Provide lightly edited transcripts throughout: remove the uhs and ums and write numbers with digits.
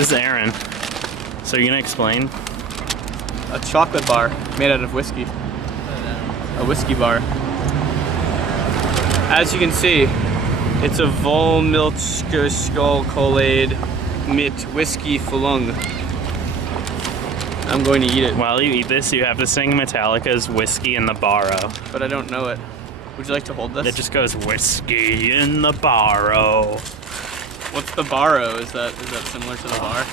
This is Aaron. So you're gonna explain? A chocolate bar made out of whiskey. A whiskey bar. As you can see, it's a Volmilchskull mit Whiskey Fulung. I'm going to eat it. While you eat this, you have to sing Metallica's Whiskey in the Barrow. But I don't know it. Would you like to hold this? It just goes, Whiskey in the Barrow. What's the Barrow? Is that similar to the bar?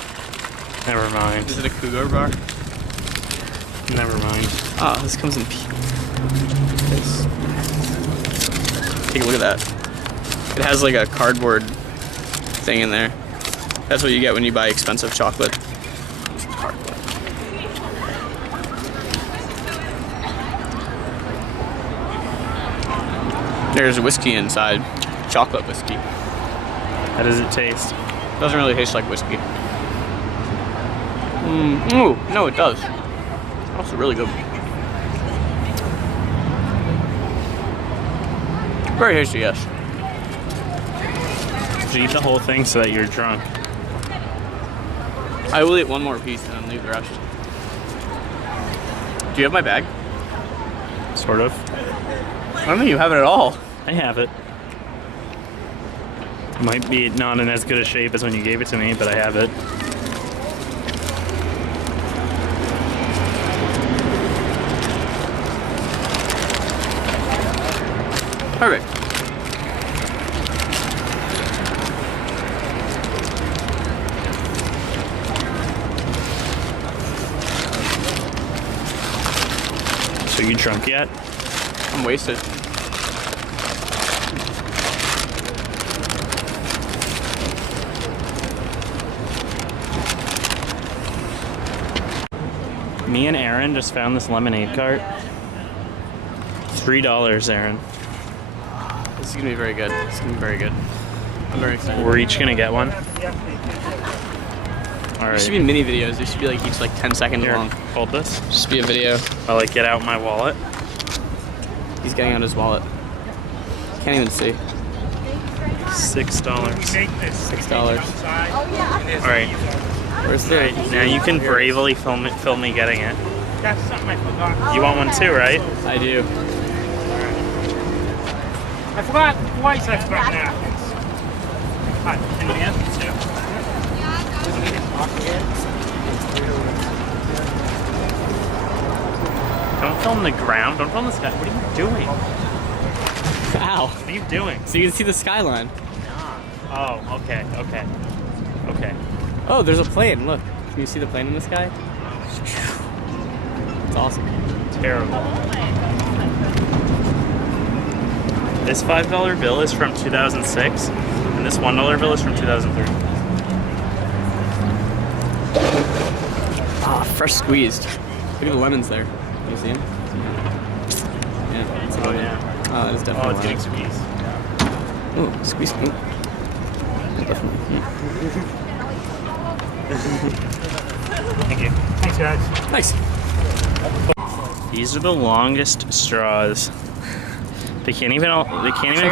Never mind. Is it a cougar bar? Never mind. Oh, this comes in this. Take a look at that. It has like a cardboard thing in there. That's what you get when you buy expensive chocolate. It's cardboard. There's whiskey inside. Chocolate whiskey. How does it taste? Doesn't really taste like whiskey. Ooh, no, it does. Also really good. Very tasty, yes. Did you eat the whole thing so that you're drunk? I will eat one more piece and then leave the rest. Do you have my bag? Sort of. I don't think you have it at all. I have it. Might be not in as good a shape as when you gave it to me, but I have it. Perfect. So you drunk yet? I'm wasted. Me and Aaron just found this lemonade cart. $3, Aaron. This is gonna be very good. This is gonna be very good. I'm very excited. We're each gonna get one. All There right. should be mini videos. They should be like each like 10 seconds Here, long. hold this. Just be a video. I'll like get out my wallet. He's getting out his wallet. Can't even see. $6. $6. All right. Where's the? Right, now you can bravely film me getting it. That's something I forgot. You want one too, right? I do. I forgot twice. I forgot napkins. Hi, and the other two. Don't film the ground. Don't film the sky. What are you doing? Ow. What are you doing? So you can see the skyline. Oh, okay. Oh, there's a plane. Look. Can you see the plane in the sky? It's awesome. Terrible. This $5 bill is from 2006, and this $1 bill is from 2003. Ah, fresh squeezed. Look at the lemons there. Can you see them? Yeah. It's a lemon. Yeah. Oh, that is Oh, definitely. it's getting squeezed. Ooh, squeeze. Ooh. Definitely. Thank you. Thanks, guys. Nice. These are the longest straws. They can't even. Check out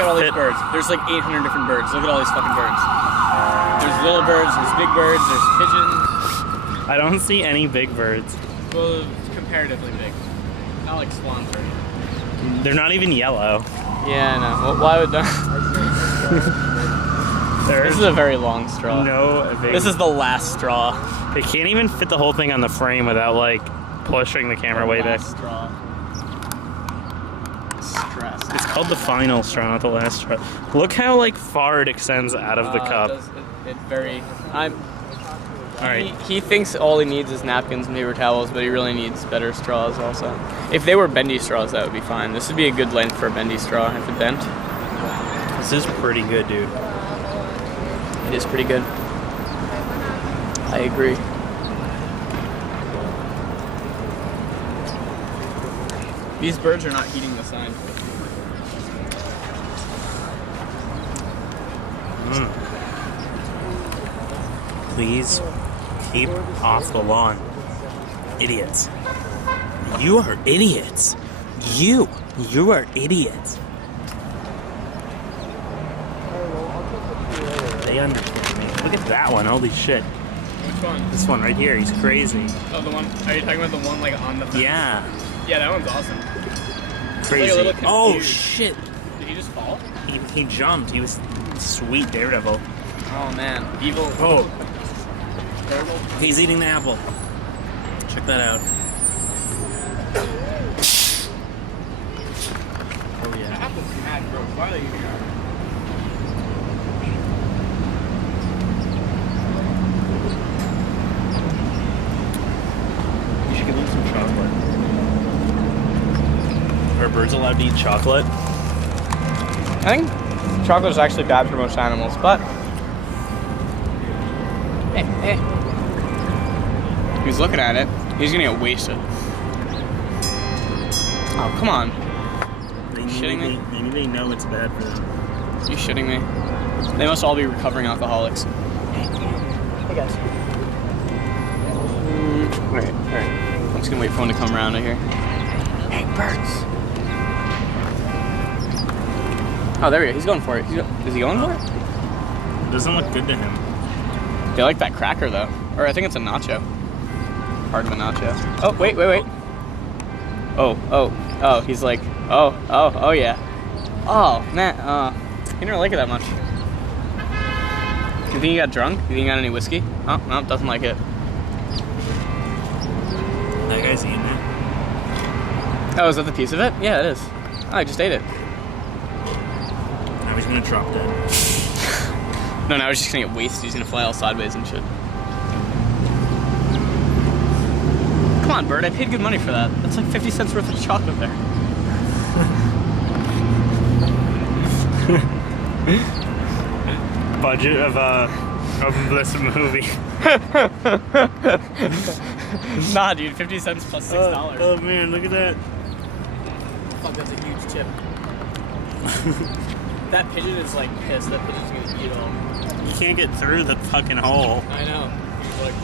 all these fit. birds. There's like 800 different birds. Look at all these fucking birds. There's little birds, there's big birds, there's pigeons. I don't see any big birds. Well, comparatively big. Not like swans or anything. They're not even yellow. Yeah, I know. Well, why would that? This is a very long straw. No big. This is the last straw. They can't even fit the whole thing on the frame without like pushing the camera way back. Straw. Stress. It's called the final straw, not the last straw. Look how like far it extends out of the cup. It's very. All right. He thinks all he needs is napkins and paper towels, but he really needs better straws also. If they were bendy straws, that would be fine. This would be a good length for a bendy straw if it bent. This is pretty good, dude. It is pretty good. I agree. These birds are not heeding the sign. Please keep off the lawn. Idiots. You are idiots. You are idiots. They understand me. Look at that one. Holy shit. Which one? This one right here. He's crazy. Oh, the one. Are you talking about the one like on the fence? Yeah. Yeah, that one's awesome. Crazy. Like a little Oh confused. shit. Did he just fall? He jumped. He was sweet Daredevil. Oh man, evil. Oh. Terrible. He's eating the apple. Check that out. Oh That yeah. apple's mad gross. Why are they eating that? You should give him some chocolate. Are birds allowed to eat chocolate? I think chocolate is actually bad for most animals, but hey. He's looking at it. He's gonna get wasted. Oh, come on. Shitting me? Maybe they know it's bad for them. You shitting me? They must all be recovering alcoholics. Hey guys. Alright. I'm just gonna wait for one to come around here. Hey, birds. Oh, there we go. He's going for it. Is he going for it? It doesn't look good to him. They like that cracker though. Or I think it's a nacho. Part of a nacho. Oh, wait. Oh, he's like, oh yeah. Oh, man, he didn't like it that much. You think he got drunk? You think he got any whiskey? Oh, no, doesn't like it. That guy's eating it. Oh, is that the piece of it? Yeah, it is. Oh, I just ate it. Now he's gonna drop dead. No, now he's just gonna get wasted. He's gonna fly all sideways and shit. Come on, bird. I paid good money for that. That's like 50 cents worth of chocolate there. Budget of this movie. Nah, dude. 50 cents plus $6. Oh man, look at that. Fuck, that's a huge tip. That pigeon is like pissed. That pigeon's gonna eat it all. You can't get through the fucking hole. I know. He's like,